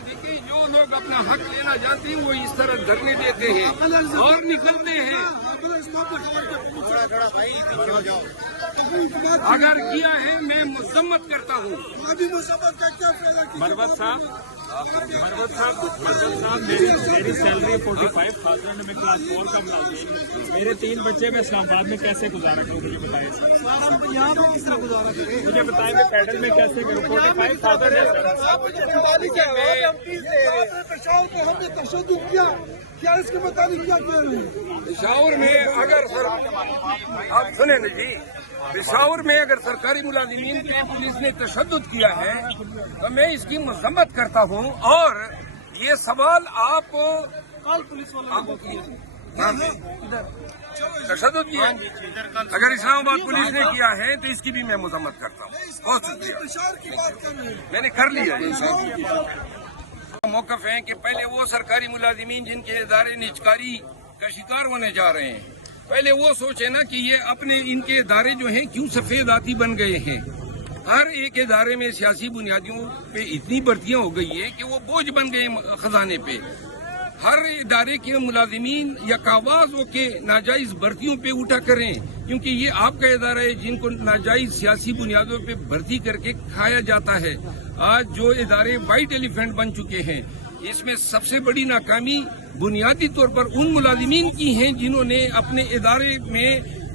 देखिए, जो लोग अपना हक लेना चाहते हैं वो इस तरह धरने देते हैं और निकलते हैं। अगर किया है मैं मजम्मत करता हूँ। मरवत साहब, मेरी सैलरी 45,000 में क्लास 4 का मुलाजिम। मेरे 3 बच्चे मैं इस्लामाबाद में कैसे गुजारा करूँ? मुझे बताइए, मुझे बताएंगे पैदल में कैसे करूँ? 45,000 क्या इसके मुताबिक क्या कह रहे हैं? पेशावर में अगर आप सुने न जी, पेशावर में अगर सरकारी मुलाजिमीन पे पुलिस ने तशद्दुद किया है तो मैं इसकी मजम्मत करता हूँ। और ये सवाल आप पुलिस वालों तशद्दुद किया, अगर इस्लामाबाद पुलिस ने किया है तो इसकी भी मैं मजम्मत करता हूँ। बहुत शुक्रिया, मैंने कर लिया है। मौक़िफ़ है कि पहले वो सरकारी मुलाजिमीन जिनके इदारे निजकारी का शिकार होने जा रहे हैं, पहले वो सोचे ना कि ये अपने इनके इदारे जो हैं क्यों सफेद हाथी बन गए हैं। हर एक इदारे में सियासी बुनियादियों पे इतनी भर्तियां हो गई है कि वो बोझ बन गए खजाने पे। हर इदारे के मुलाजिमीन या कावाज़ों के नाजायज भर्तियों पे उठा करें, क्योंकि ये आपका इदारा है जिनको नाजायज सियासी बुनियादों पे भर्ती करके खाया जाता है। आज जो इदारे वाइट एलिफेंट बन चुके हैं, इसमें सबसे बड़ी नाकामी बुनियादी तौर पर उन मुलाजिमीन की हैं जिन्होंने अपने इदारे में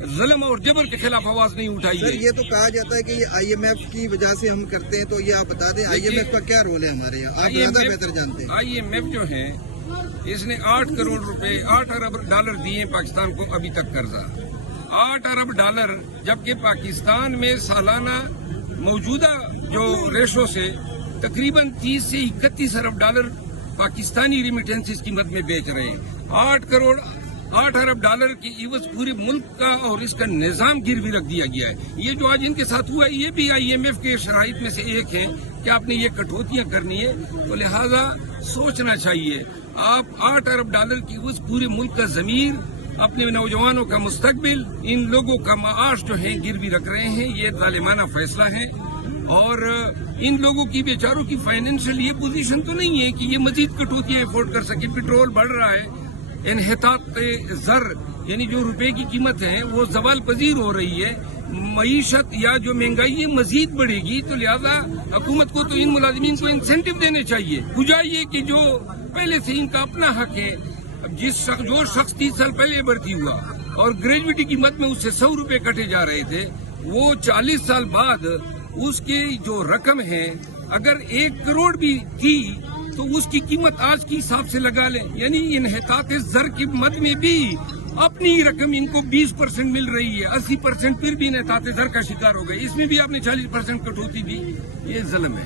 जुल्म और जबर के खिलाफ आवाज नहीं उठाई है। ये तो कहा जाता है कि ये IMF की वजह से हम करते हैं, तो ये आप बता दें IMF का क्या रोल है हमारे यहाँ? आप ज्यादा बेहतर जानते हैं। IMF जो है इसने 8 करोड़ रुपए 8 अरब डॉलर दिए पाकिस्तान को अभी तक कर्जा, 8 अरब डॉलर, जबकि पाकिस्तान में सालाना मौजूदा जो रेशो से तकरीबन 30 से 31 अरब डॉलर पाकिस्तानी रिमिटेंसेस की मद में बेच रहे हैं। 8 अरब डॉलर की इवज पूरे मुल्क का और इसका निजाम गिरवी रख दिया गया है। ये जो आज इनके साथ हुआ है ये भी IMF के शराइत में से एक है कि आपने ये कटौतियां करनी है, तो लिहाजा सोचना चाहिए। आप 8 अरब डॉलर की इवज पूरे मुल्क का जमीर, अपने नौजवानों का मुस्तकबिल, इन लोगों का माश जो है गिरवी रख रहे हैं। ये जालिमाना फैसला है और इन लोगों की बेचारों की फाइनेंशियल ये पोजीशन तो नहीं है कि ये मजीद कटौतियां अफोर्ड कर सके। पेट्रोल बढ़ रहा है, इन्हितात ज़र यानी जो रुपए की कीमत है वो जवाल पजीर हो रही है। मईशत या जो महंगाई है मजीद बढ़ेगी, तो लिहाजा हुकूमत को तो इन मुलाजिमीन को इंसेंटिव देने चाहिए, बुझाइए कि जो पहले से इनका अपना हक है। जो शख्स 30 साल पहले भर्ती हुआ और ग्रेजुएटी की मद में उससे 100 रुपए कटे जा रहे थे, वो 40 साल बाद उसकी जो रकम है अगर 1 करोड़ भी थी तो उसकी कीमत आज के हिसाब से लगा लें, यानी इन्हितात ज़र की मद में भी अपनी रकम इनको 20% मिल रही है, 80% फिर भी इन्हितात ज़र का शिकार हो गए। इसमें भी आपने 40% कटौती दी, ये जुल्म है।